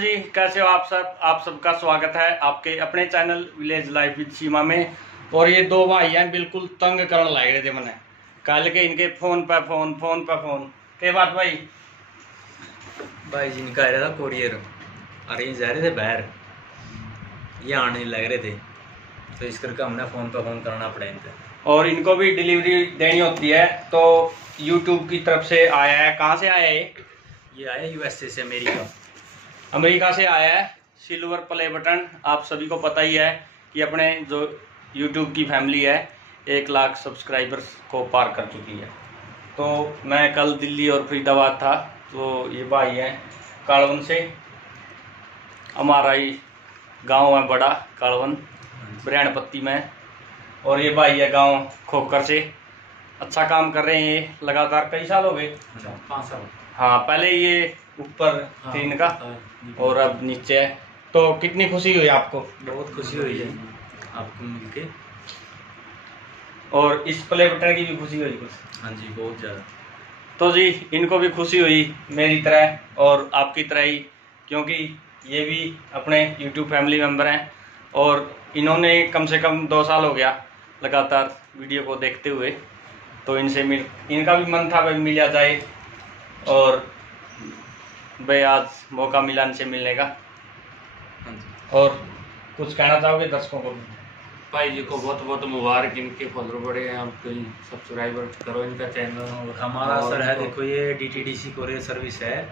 जी, कैसे हो आप सब। आप सबका स्वागत है आपके अपने चैनल विलेज लाइफ विद सीमा में। और ये दो भाई हैं, बिल्कुल तंग करने लग रहे थे मैंने कल के इनके फोन पे फोन के बात भाई जी निकाल रहा था कोरियर। अरे जा रहे थे बाहर, ये आने लग रहे थे तो इस करके हमने फोन करना पड़ा इनसे। और इनको भी डिलीवरी देनी होती है तो यूट्यूब की तरफ से आया है। कहाँ से आया है ये आया यूएसए से, अमेरिका से आया है। सिल्वर प्ले बटन, आप सभी को पता ही है कि अपने जो यूट्यूब की फैमिली है 1 लाख सब्सक्राइबर्स को पार कर चुकी है। तो मैं कल दिल्ली और फरीदाबाद था, तो ये भाई हैं कालवन से। हमारा ही गांव है बड़ा कालवन, ब्रैणपत्ती में। और ये भाई है गांव खोकर से। अच्छा काम कर रहे हैं ये लगातार, कई साल हो गए, 5 साल। हाँ, पहले ये ऊपर थी इनका और अब नीचे है। तो कितनी खुशी हुई आपको? बहुत खुशी हुई है आपको मिलके। और इस प्ले बटन की भी खुशी हुई कुछ? हाँ जी, बहुत ज़्यादा। तो जी इनको भी खुशी हुई मेरी तरह और आपकी तरह ही, क्योंकि ये भी अपने YouTube फैमिली मेंबर हैं। और इन्होंने कम से कम 2 साल हो गया लगातार वीडियो को देखते हुए। तो इनसे इनका भी मन था भाई मिला जाए, और भाई आज मौका मिला इनसे मिलने का। और कुछ कहना चाहोगे दर्शकों को? भाई जी को बहुत बहुत मुबारक, इनके फॉलोअर बड़े हैं, आप कहीं सब्सक्राइबर करो इनका चैनल। और हमारा सर है, देखो ये DTDC कोरियर सर्विस है,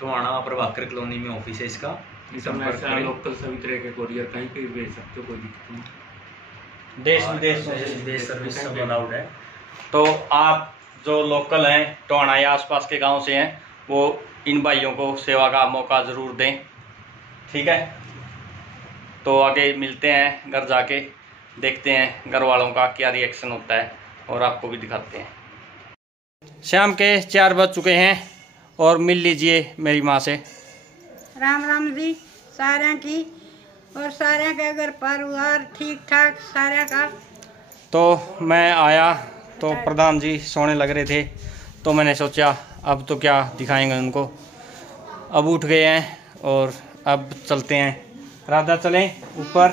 टोहाना प्रभाकर कॉलोनी में ऑफिस है इसका। इंटरनेशनल लोकल सभी तरह के कोरियर कहीं पे भी भेज सकते हो, कोई दिक्कत नहीं। देश विदेश सर्विस सब अलाउड है। तो आप जो लोकल हैं टोहाना या आसपास के गांव से हैं, वो इन भाइयों को सेवा का मौका ज़रूर दें, ठीक है? तो आगे मिलते हैं, घर जाके देखते हैं घर वालों का क्या रिएक्शन होता है और आपको भी दिखाते हैं। शाम के 4 बज चुके हैं और मिल लीजिए मेरी माँ से। राम राम जी सारे की, और सारे के अगर परिवार ठीक ठाक सारे का। तो मैं आया तो प्रधान जी सोने लग रहे थे, तो मैंने सोचा अब तो क्या दिखाएंगे उनको। अब उठ गए हैं और अब चलते हैं। राधा चलें ऊपर,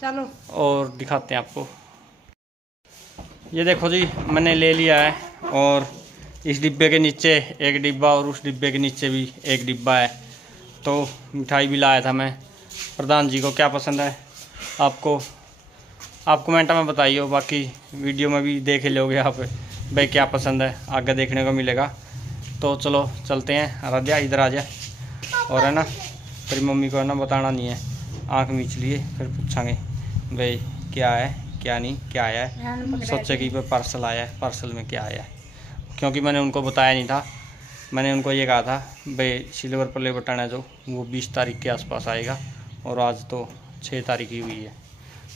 चलो और दिखाते हैं आपको। ये देखो जी मैंने ले लिया है, और इस डिब्बे के नीचे एक डिब्बा और उस डिब्बे के नीचे भी एक डिब्बा है। तो मिठाई भी लाया था मैं। प्रधान जी को क्या पसंद है आप कमेंट में बताइए, बाकी वीडियो में भी देख लोगे आप भाई क्या पसंद है, आगे देखने को मिलेगा। तो चलो चलते हैं। आराध्या इधर आ जाए, और है ना तेरी मम्मी को है ना बताना नहीं है, आँख मीच लिए फिर पूछांगे भाई क्या है क्या नहीं, क्या आया है। सोचे कि भाई पार्सल आया है, पार्सल में क्या आया है, क्योंकि मैंने उनको बताया नहीं था। मैंने उनको ये कहा था भाई सिल्वर प्ले बटन है जो वो 20 तारीख के आसपास आएगा, और आज तो 6 तारीख ही हुई है।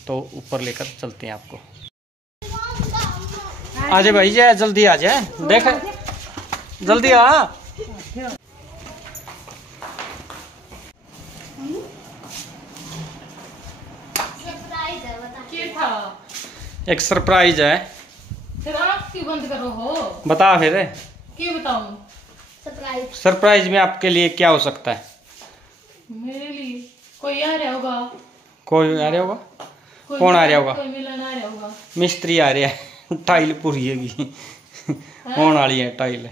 तो ऊपर लेकर चलते हैं आपको। आ जाए भाई, जाए जल्दी आ जाए, देख जल्दी आ। एक सरप्राइज है। फिर आप क्यों बंद करो हो? बता फिर। क्यों बताऊं? सरप्राइज में आपके लिए क्या हो सकता है? मेरे लिए कोई आ रहा होगा। कोई आ रहा होगा? कौन आ रहा होगा? कोई मिलन आ रहा होगा। मिस्त्री आ रहा है, टाइल पूरी हैगी होने वाली है टाइल।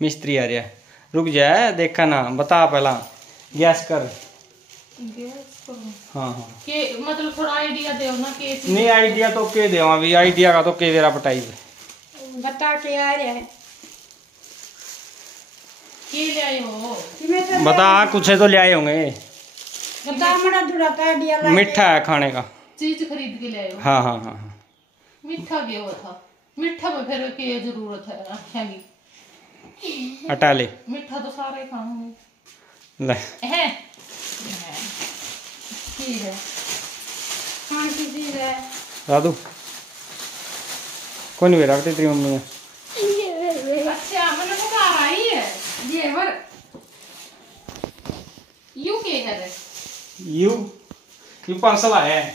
मिस्त्री आ रहा है, रुक जाए देखा ना, बता पहला गैस कर। हाँ हाँ के मतलब थोड़ा आइडिया दो ना के। नहीं आइडिया तो के दे, अभी आइडिया का तो के वेरा पटाई बता के आ रहे हैं। के ले आए हो? बता, कुछ है तो ले आए होंगे। बता मना दूरा का आइडिया ला। मीठा है खाने का, चीज खरीद के ले आए हो? हाँ हाँ हाँ हाँ। मीठा क्या हुआ था? मीठा में फिर की जरूरत है आख्या की? हटा ले, मीठा तो सारे खाऊंगे। ले है ठीक है, कौन सी चीज है? राधू कौन भी रखते तेरी मम्मी ने। अच्छा मैंने तो कहा आई है ये वर यू के है यू पार्सल आया है।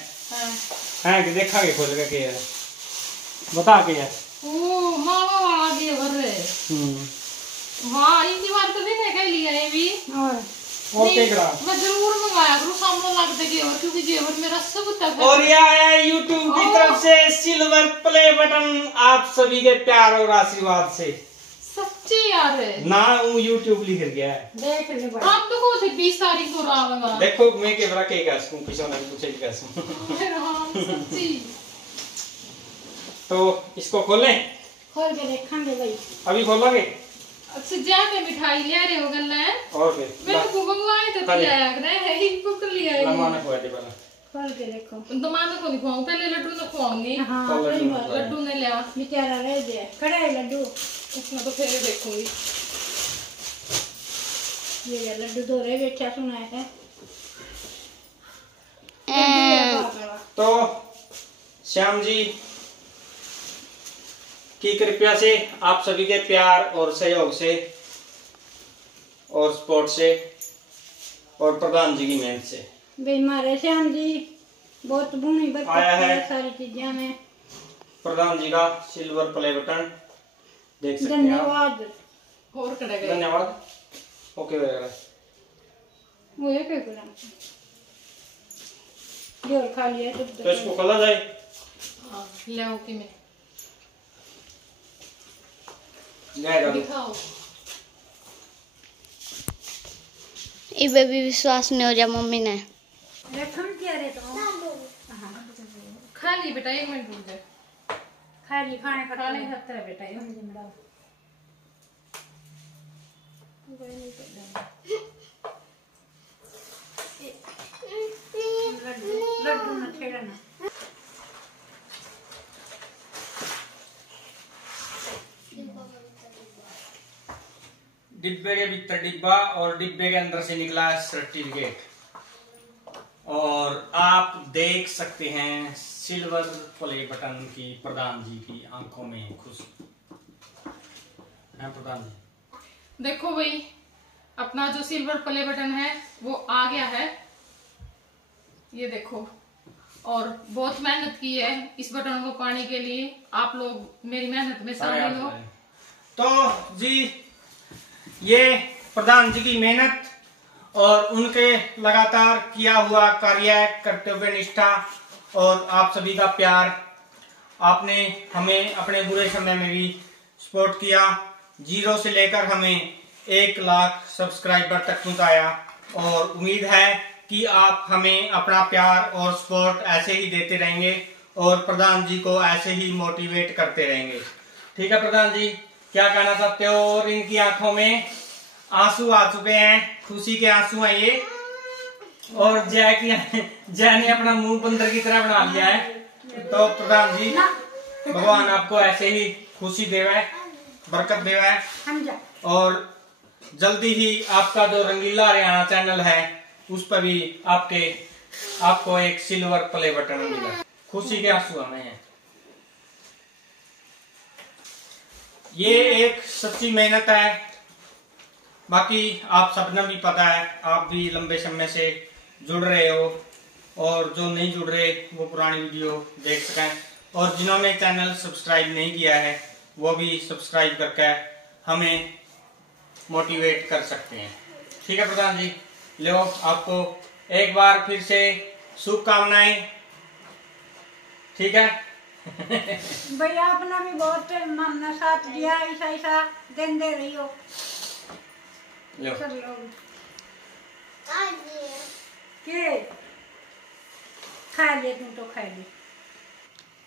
हां है कि देखा के खोल के है, बता के है। ओ मामा वाला ये वर है। वाह इनकी बार तो नहीं है, कह लिया ये भी। और ओके ग्राम। मैं जरूर मंगाया करूँ सामने लग दे घेवर, क्योंकि घेवर मेरा सब तक है। और ये आया है यूट्यूब की तरफ से सिल्वर प्ले बटन, आप सभी के प्यार और आशीर्वाद से। सच्ची यार ना वो यूट्यूब लिख गया है। देख ले भाई। आप तो को थे 20 तारीख को रावंगा। देखो मैं कैमरा के कैसे हूं, किसी ने पूछे कैसे हाँ सच्ची। तो इसको खोलें, खोल के देखेंगे भाई। अभी खोलोगे? अच्छा जाके मिठाई ले रहे हो गल्ला है। और फिर मैं को मंगवाए तो आया करे है ही को लिया है। लमाना को दे पहले, खोल के देखो। तो मानो को नहीं खुआऊं, पहले लड्डू ने खुआऊंगी। हाँ तो सही लड्डू बात। लड्डू ने लिया, बेचारा रह गया खड़े लड्डू। उसमें तो फिर देखूंगी। ये लड्डू तो रे बेचा सुना है। तो श्याम जी की कृपया से, आप सभी के प्यार और सहयोग से और सपोर्ट से और प्रधान जी की मेहनत से भाई हमारे श्याम जी बहुत बुनी बरकत आया है। सारी चीजें में। प्रधान जी का सिल्वर प्ले बटन देख सकते हैं आप। धन्यवाद। और कड़ा गया। धन्यवाद। ओके वगैरह वो एक ग्राम जोर खा लिया तो इसको खोला जाए। हां ले आओ कि मैं दिखाओ। इबे भी विश्वास नहीं हो जा मम्मी ने। रखम क्या रे तो खा ली बेटा, 1 मिनट रुक जा। खाली खाने का खाने खाते है बेटा ये। लड्डू न छेड़ना। डिब्बे के भीतर डिब्बा और डिब्बे के अंदर से निकला सर्टिफिकेट, और आप देख सकते हैं सिल्वर प्ले बटन की प्रधान जी की आंखों में खुशी है। प्रधान जी देखो भाई, अपना जो सिल्वर प्ले बटन है वो आ गया है, ये देखो। और बहुत मेहनत की है इस बटन को पाने के लिए, आप लोग मेरी मेहनत में शामिल हो। तो जी ये प्रधान जी की मेहनत और उनके लगातार किया हुआ कार्य, कर्तव्य निष्ठा और आप सभी का प्यार, आपने हमें अपने बुरे समय में भी सपोर्ट किया। 0 से लेकर हमें 1 लाख सब्सक्राइबर तक पहुंचाया, और उम्मीद है कि आप हमें अपना प्यार और सपोर्ट ऐसे ही देते रहेंगे और प्रधान जी को ऐसे ही मोटिवेट करते रहेंगे। ठीक है प्रधान जी, क्या कहना चाहते हो? और इनकी आंखों में आंसू आ चुके हैं, खुशी के आंसू हैं ये। और जय ने अपना मुंह बंदर की तरह बना लिया है। तो प्रधान जी भगवान आपको ऐसे ही खुशी देवे, बरकत देवे, और जल्दी ही आपका जो रंगीला हरियाणा चैनल है उस पर भी आपको एक सिल्वर प्ले बटन मिला। खुशी के आंसू हमें हैं। ये एक सच्ची मेहनत है। बाकी आप सबने भी पता है, आप भी लंबे समय से जुड़ रहे हो, और जो नहीं जुड़ रहे वो पुरानी वीडियो देख सकें, और जिन्होंने चैनल सब्सक्राइब नहीं किया है वो भी सब्सक्राइब करके हमें मोटिवेट कर सकते हैं। ठीक है प्रधान जी, लो आपको एक बार फिर से शुभकामनाएं। ठीक है भैया अपना भी बहुत हमने साथ दिया, ऐसा दिन दे रही हो लो। सब लोग के खा ले, तुम तो खा ले।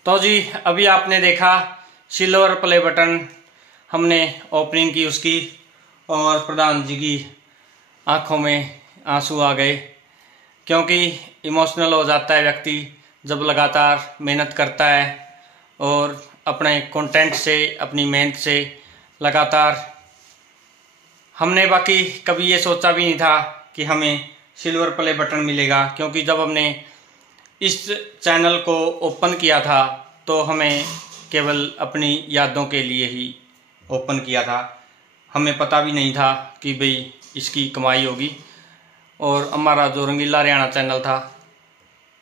तो जी अभी आपने देखा सिल्वर प्ले बटन, हमने ओपनिंग की उसकी, और प्रधान जी की आंखों में आंसू आ गए, क्योंकि इमोशनल हो जाता है व्यक्ति जब लगातार मेहनत करता है और अपने कंटेंट से, अपनी मेहनत से लगातार। हमने बाकी कभी ये सोचा भी नहीं था कि हमें सिल्वर प्ले बटन मिलेगा, क्योंकि जब हमने इस चैनल को ओपन किया था तो हमें केवल अपनी यादों के लिए ही ओपन किया था। हमें पता भी नहीं था कि भाई इसकी कमाई होगी। और हमारा जो रंगीला हरियाणा चैनल था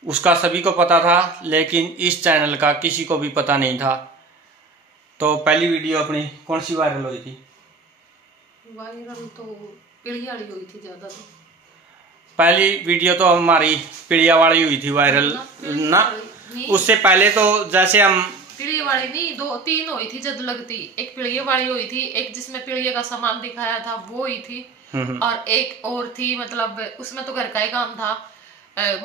उसका सभी को पता था, लेकिन इस चैनल का किसी को भी पता नहीं था। तो पहली वीडियो अपनी कौन सी वायरल हुई थी? वायरल तो पीढ़ी वाली हुई थी ज्यादा। तो पहली वीडियो तो हमारी पिड़िया वाली हुई थी वायरल ना, उससे पहले तो जैसे हम पिड़िये वाली नहीं, 2-3 हुई थी जद लगती। एक पिड़िये वाली हुई थी, एक जिसमें पिड़िये का सामान दिखाया था वो हुई थी, और एक और थी मतलब उसमें तो घर का ही काम था।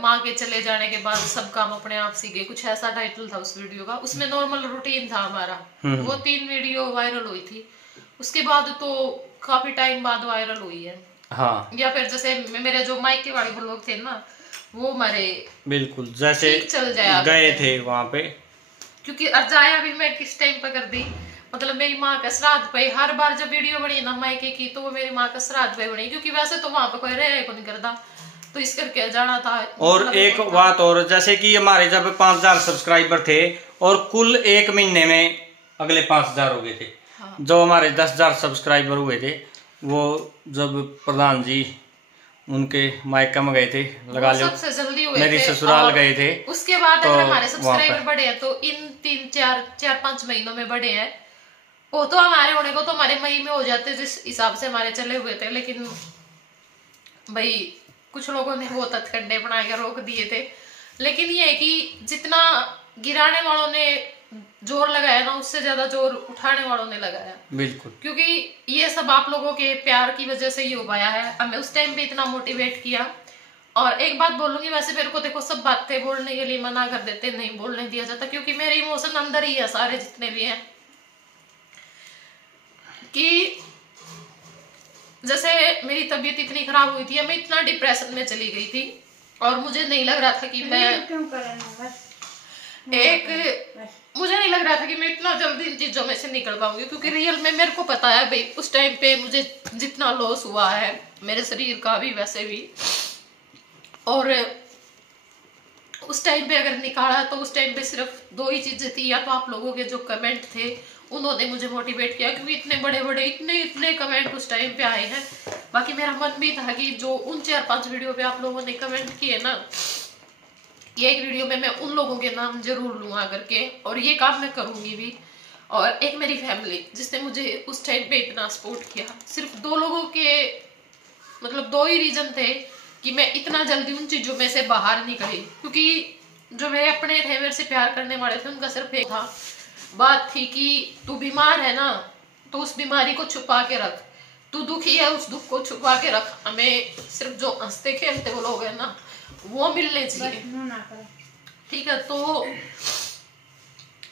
माँ के चले जाने के बाद सब काम अपने आप सीखे, कुछ ऐसा टाइटल था उस वीडियो का। उसमें नॉर्मल रूटीन था हमारा। वो 3 वीडियो वायरल हुई थी। उसके बाद तो काफी टाइम बाद वायरल हुई है। हाँ, या फिर जैसे मेरे जो माइके वाले लोग थे ना, वो हमारे बिल्कुल जैसे चल जाया गए थे वहां पे, क्योंकि अर्जाया भी मैं किस टाइम पे कर दी, मतलब मेरी माँ का श्राद्ध पे हर बार जब वीडियो बनी ना मायके की, तो वो मेरी माँ का श्राद्ध पे बनी, क्योंकि वैसे तो वहां पे कोई रह को नहीं करता, तो इस करके जाना था। और एक बात और, जैसे कि हमारे जब 5000 सब्सक्राइबर थे और कुल एक महीने में अगले 5000 हो गए थे। हाँ। जो हमारे 10,000 सब्सक्राइबर हुए थे, वो जब प्रधान जी उनके मायका में गए थे, लगा लो सबसे जल्दी हुए मेरी थे, ससुराल गए थे। उसके बाद तो अगर हमारे वहाँ सब्सक्राइबर पे बढ़े हैं तो इन 3-4-5 महीनों में बढ़े हैं। वो तो हमारे होने को तो हमारे मई में हो जाते जिस हिसाब से हमारे चले हुए थे, लेकिन भाई कुछ लोगों ने बहुत हथकंडे बना के रोक दिए थे। लेकिन ये है कि जितना गिराने वालों ने जोर लगाया ना, उससे ज्यादा जोर उठाने वालों ने लगाया। बिल्कुल, क्योंकि ये सब आप लोगों के प्यार की वजह से ही हो पाया है। हमें उस टाइम पे इतना मोटिवेट किया। और एक बात बोलूंगी, वैसे मेरे को देखो सब बातें बोलने के लिए मना कर देते, नहीं बोलने दिया जाता, क्योंकि मेरे इमोशन अंदर ही है सारे जितने भी हैं। कि जैसे मेरी तबीयत इतनी खराब हुई थी, मैं इतना डिप्रेशन में चली गई थी, और मुझे नहीं लग रहा था कि मुझे नहीं लग रहा था कि मैं इतना जल्दी इन चीजों में से निकल पाऊंगी, क्योंकि रियल में मेरे को पता है भाई उस टाइम पे मुझे जितना लॉस हुआ है मेरे शरीर का भी वैसे भी, और उस टाइम पे अगर निकाला तो उस टाइम पे सिर्फ 2 ही चीजें थी। या तो आप लोगों के जो कमेंट थे उन्होंने मुझे मोटिवेट किया, क्योंकि इतने बड़े बड़े इतने कमेंट उस टाइम पे आए हैं। बाकी मेरा मन भी था कि जो उन 4-5 वीडियो पे आप लोगों ने कमेंट किए ना, ये एक वीडियो में मैं उन लोगों के नाम जरूर लूंगा करके, और ये काम मैं करूंगी भी। और एक मेरी फैमिली जिसने मुझे उस टाइम पे इतना सपोर्ट किया, सिर्फ 2 लोगों के मतलब 2 ही रीजन थे कि मैं इतना जल्दी उन चीजों में से बाहर निकली। क्योंकि जो मेरे अपने थे, मेरे से प्यार करने वाले थे, उनका सिर्फ एक था बात थी कि तू बीमार है ना, तो उस बीमारी को छुपा के रख, तू दुखी है उस दुख को छुपा के रख। हमें सिर्फ जो हंसते खेलते वो लोग हैं ना, वो मिलने चाहिए, ठीक है। तो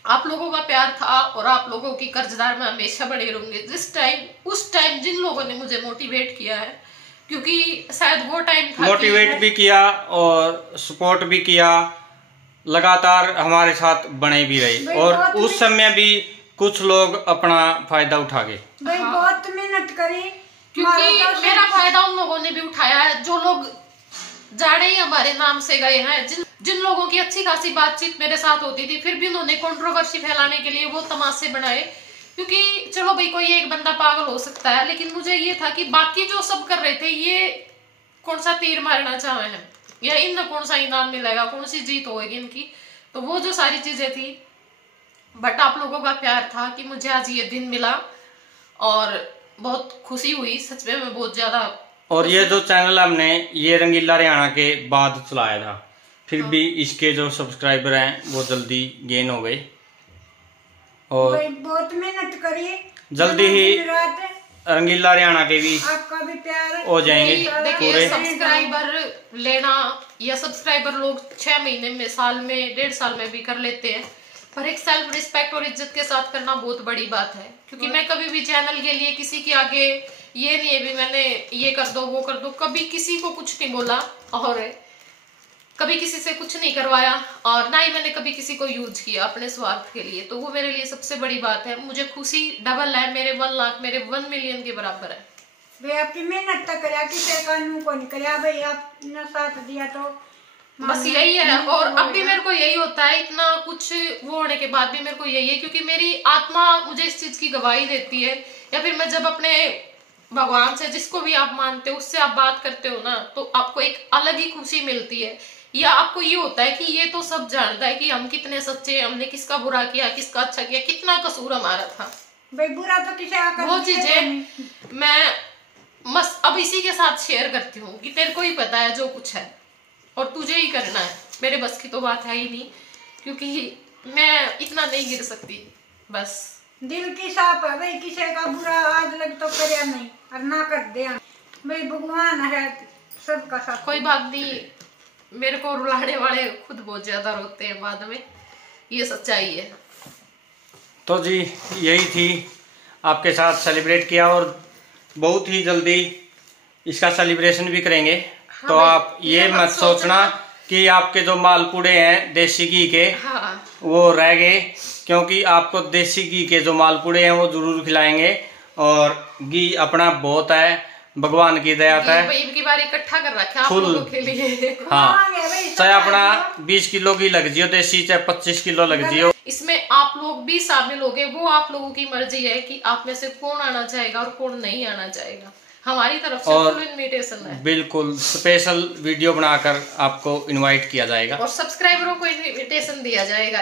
आप लोगों का प्यार था, और आप लोगों की कर्जदार मैं हमेशा बने रहूंगी। उस टाइम जिन लोगों ने मुझे मोटिवेट किया है, क्योंकि शायद वो टाइम था मोटिवेट भी किया और सपोर्ट भी किया, लगातार हमारे साथ बने भी रहे, और उस समय भी कुछ लोग अपना फायदा उठा गए। भाई बहुत मेहनत करी, क्योंकि मेरा फायदा उन लोगों ने भी उठाया है जो लोग जाने ही हमारे नाम से गए हैं। जिन लोगों की अच्छी खासी बातचीत मेरे साथ होती थी, फिर भी उन्होंने कंट्रोवर्सी फैलाने के लिए वो तमाशे बनाए। क्योंकि चलो भाई कोई एक बंदा पागल हो सकता है, लेकिन मुझे ये था कि बाकी जो सब कर रहे थे, ये कौन सा तीर मारना चाहे हैं, या इन कौन सा इनाम मिलेगा, कौन सी जीत होगी इनकी। तो वो जो सारी चीजें थी, बट आप लोगों का प्यार था कि मुझे आज ये दिन मिला, और बहुत खुशी हुई सच में, मैं बहुत ज्यादा। और ये जो चैनल हमने ये रंगीला हरियाणा के बाद चलाया था, फिर भी इसके जो सब्सक्राइबर हैं वो जल्दी गेन हो गए, और बहुत मेहनत करी, जल्दी ही रात रंगीला हरियाणा के भी आपका भी प्यार हो जाएंगे देखिए, पूरे। सब्सक्राइबर लेना या सब्सक्राइबर लोग 6 महीने में, साल में, 1.5 साल में भी कर लेते हैं, पर एक सेल्फ रिस्पेक्ट और इज्जत के साथ करना बहुत बड़ी बात है। क्योंकि मैं कभी भी चैनल के लिए किसी के आगे ये नहीं है भी मैंने ये कर दो वो कर दो, कभी किसी को कुछ नहीं बोला, और कभी किसी से कुछ नहीं करवाया, और ना ही मैंने कभी किसी को यूज किया अपने स्वार्थ के लिए। तो वो मेरे लिए सबसे बड़ी बात है। मुझे खुशी डबल है, मेरे 1 लाख मेरे 1 मिलियन के बराबर है। भाई आपकी मेहनत तक करा, किसी कानून को नहीं करा, भाई आपने साथ दिया तो बस यही है। और अब भी मेरे को यही होता है, इतना कुछ वो होने के बाद भी मेरे को यही है, क्योंकि मेरी आत्मा मुझे इस चीज की गवाही देती है। या फिर मैं जब अपने भगवान से, जिसको भी आप मानते हो, उससे आप बात करते हो ना, तो आपको एक अलग ही खुशी मिलती है। या आपको ये होता है कि ये तो सब जानता है कि हम कितने सच्चे, हमने किसका बुरा किया, किसका अच्छा किया, कितना कसूर हमारा था। भाई बुरा तो किसी वो चीजें मैं बस अब इसी के साथ शेयर करती हूँ कि तेरे को ही पता है जो कुछ है और तुझे ही करना है। मेरे बस की तो बात है ही नहीं, क्योंकि मैं इतना नहीं गिर सकती। बस दिल की साफ है भाई, किसी का बुरा आज लग तो करे नहीं और ना कर दे भाई, भगवान है सबका साथ। कोई बात नहीं, मेरे को रुलाने वाले खुद बहुत ज्यादा रोते हैं बाद में, ये सच्चाई है। तो जी यही थी, आपके साथ सेलिब्रेट किया और बहुत ही जल्दी इसका सेलिब्रेशन भी करेंगे। हाँ तो भाई, आप ये मत सोचना कि आपके जो मालपुड़े हैं देसी घी के हाँ। वो रह गए, क्योंकि आपको देसी घी के जो मालपुड़े हैं वो जरूर खिलाएंगे। और घी अपना बहुत है, भगवान की दया है, की बार इकट्ठा कर रखा है आप फुल। लोगों के लिए। हाँ, चाहे अपना 20 किलो की लग जियो देसी, चाहे 25 किलो लग जियो। इसमें आप लोग भी शामिल हो गए, वो आप लोगों की मर्जी है कि आप में से कौन आना चाहेगा और कौन नहीं आना चाहेगा। हमारी तरफ से फुल इनविटेशन है, बिल्कुल स्पेशल वीडियो बनाकर आपको इनवाइट किया जाएगा और सब्सक्राइबरों को इनविटेशन दिया जाएगा।